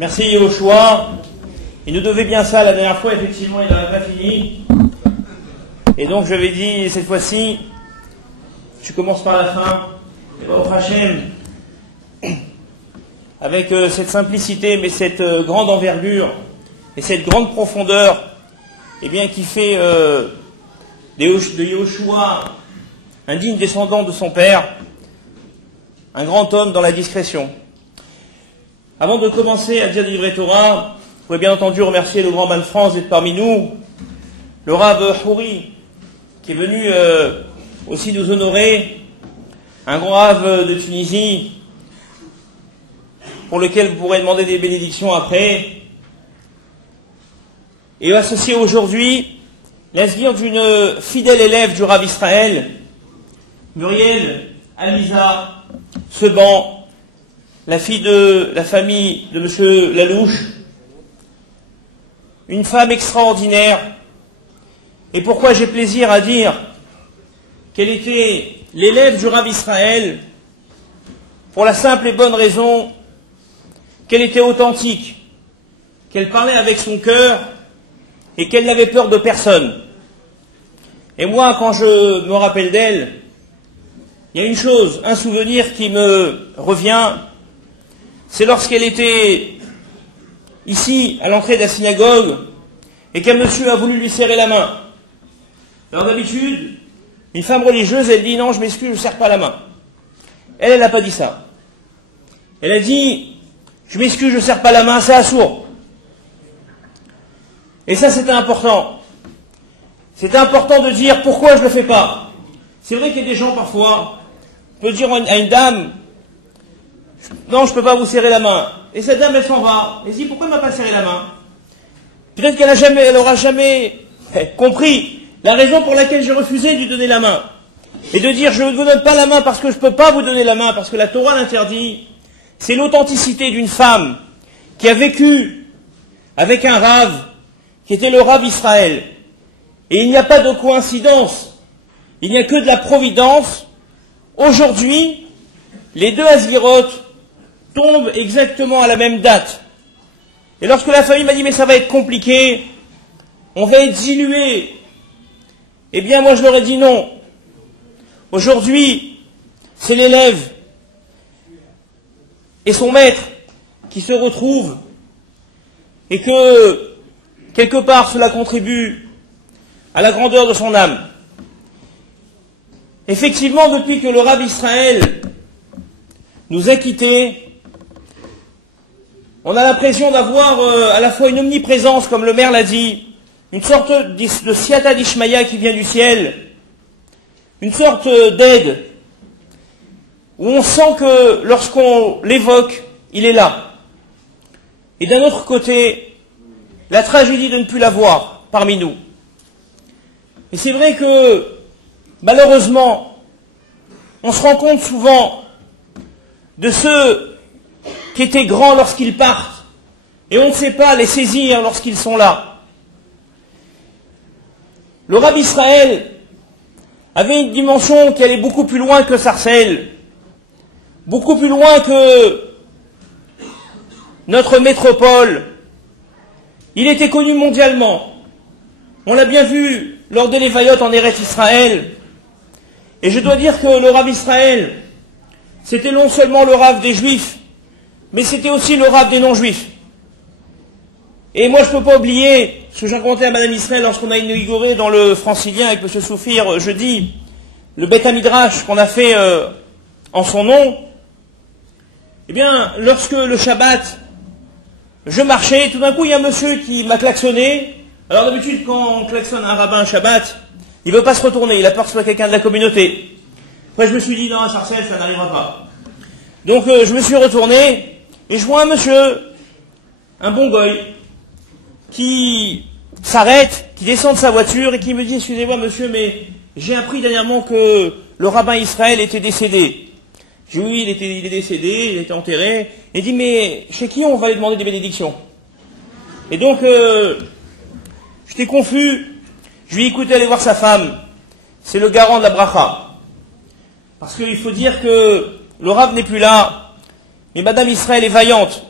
Merci Yoshua. Il nous devait bien ça la dernière fois, effectivement, il n'avait pas fini. Et donc je vais dire cette fois-ci, je commence par la fin, et au Hachem, avec cette simplicité, mais cette grande envergure, et cette grande profondeur, eh bien, qui fait de Yoshua un digne descendant de son père, un grand homme dans la discrétion. Avant de commencer à dire du vrai Torah, je voudrais bien entendu remercier le grand Ban France d'être parmi nous, le Rav Houri, qui est venu aussi nous honorer, un grand Rav de Tunisie, pour lequel vous pourrez demander des bénédictions après, et associé aujourd'hui l'insbire d'une fidèle élève du Rav Israël, Muriel Alisa Seban, la fille de la famille de M. Lalouche, une femme extraordinaire. Et pourquoi j'ai plaisir à dire qu'elle était l'élève du Rav Israël? Pour la simple et bonne raison qu'elle était authentique, qu'elle parlait avec son cœur et qu'elle n'avait peur de personne. Et moi, quand je me rappelle d'elle, il y a une chose, un souvenir qui me revient, c'est lorsqu'elle était ici, à l'entrée de la synagogue, et qu'un monsieur a voulu lui serrer la main. Alors d'habitude, une femme religieuse, elle dit « Non, je m'excuse, je ne serre pas la main ». Elle n'a pas dit ça. Elle a dit « Je m'excuse, je ne serre pas la main, c'est assourd ». Et ça, c'était important. C'était important de dire pourquoi je ne le fais pas. C'est vrai qu'il y a des gens, parfois, on peut dire à une dame « Non, je ne peux pas vous serrer la main ». Et cette dame, elle s'en va. Elle se dit, pourquoi elle ne m'a pas serré la main? Peut-être qu'elle n'aura jamais compris la raison pour laquelle j'ai refusé de lui donner la main. Et de dire, je ne vous donne pas la main parce que je ne peux pas vous donner la main, parce que la Torah l'interdit. C'est l'authenticité d'une femme qui a vécu avec un Rav, qui était le Rav Israël. Et il n'y a pas de coïncidence. Il n'y a que de la providence. Aujourd'hui, les deux Asvirot tombe exactement à la même date. Et lorsque la famille m'a dit, mais ça va être compliqué, on va être dilué, eh bien moi je leur ai dit non. Aujourd'hui, c'est l'élève et son maître qui se retrouvent, et que, quelque part, cela contribue à la grandeur de son âme. Effectivement, depuis que le Rav Israël nous a quittés, on a l'impression d'avoir à la fois une omniprésence, comme le maire l'a dit, une sorte de Siyata d'Ishmaïa qui vient du ciel, une sorte d'aide, où on sent que lorsqu'on l'évoque, il est là. Et d'un autre côté, la tragédie de ne plus l'avoir parmi nous. Et c'est vrai que, malheureusement, on se rend compte souvent de ceux qui étaient grands lorsqu'ils partent, et on ne sait pas les saisir lorsqu'ils sont là. Le Rav Israël avait une dimension qui allait beaucoup plus loin que Sarcelles, beaucoup plus loin que notre métropole. Il était connu mondialement. On l'a bien vu lors des Lévaïot en Eretz Israël. Et je dois dire que le Rav Israël, c'était non seulement le Rav des Juifs, mais c'était aussi le Rav des non-juifs. Et moi, je ne peux pas oublier ce que j'ai raconté à Madame Israël lorsqu'on a inauguré dans le Francilien avec M. Soufir jeudi, le Beth Midrash qu'on a fait en son nom. Eh bien, lorsque le Shabbat, je marchais, tout d'un coup, il y a un monsieur qui m'a klaxonné. Alors d'habitude, quand on klaxonne un rabbin un Shabbat, il ne veut pas se retourner, il a peur que ce soit quelqu'un de la communauté. Après, je me suis dit, non, à Sarcelles, ça n'arrivera pas. Donc, je me suis retourné, et je vois un monsieur, un bon goy, qui s'arrête, qui descend de sa voiture et qui me dit, excusez-moi monsieur, mais j'ai appris dernièrement que le rabbin Israël était décédé. J'ai dit, oui, il est décédé, il était enterré. Il dit, mais chez qui on va lui demander des bénédictions? Et donc, j'étais confus. Je lui ai écouté aller voir sa femme. C'est le garant de la bracha. Parce qu'il faut dire que le Rav n'est plus là, mais Madame Israël est vaillante.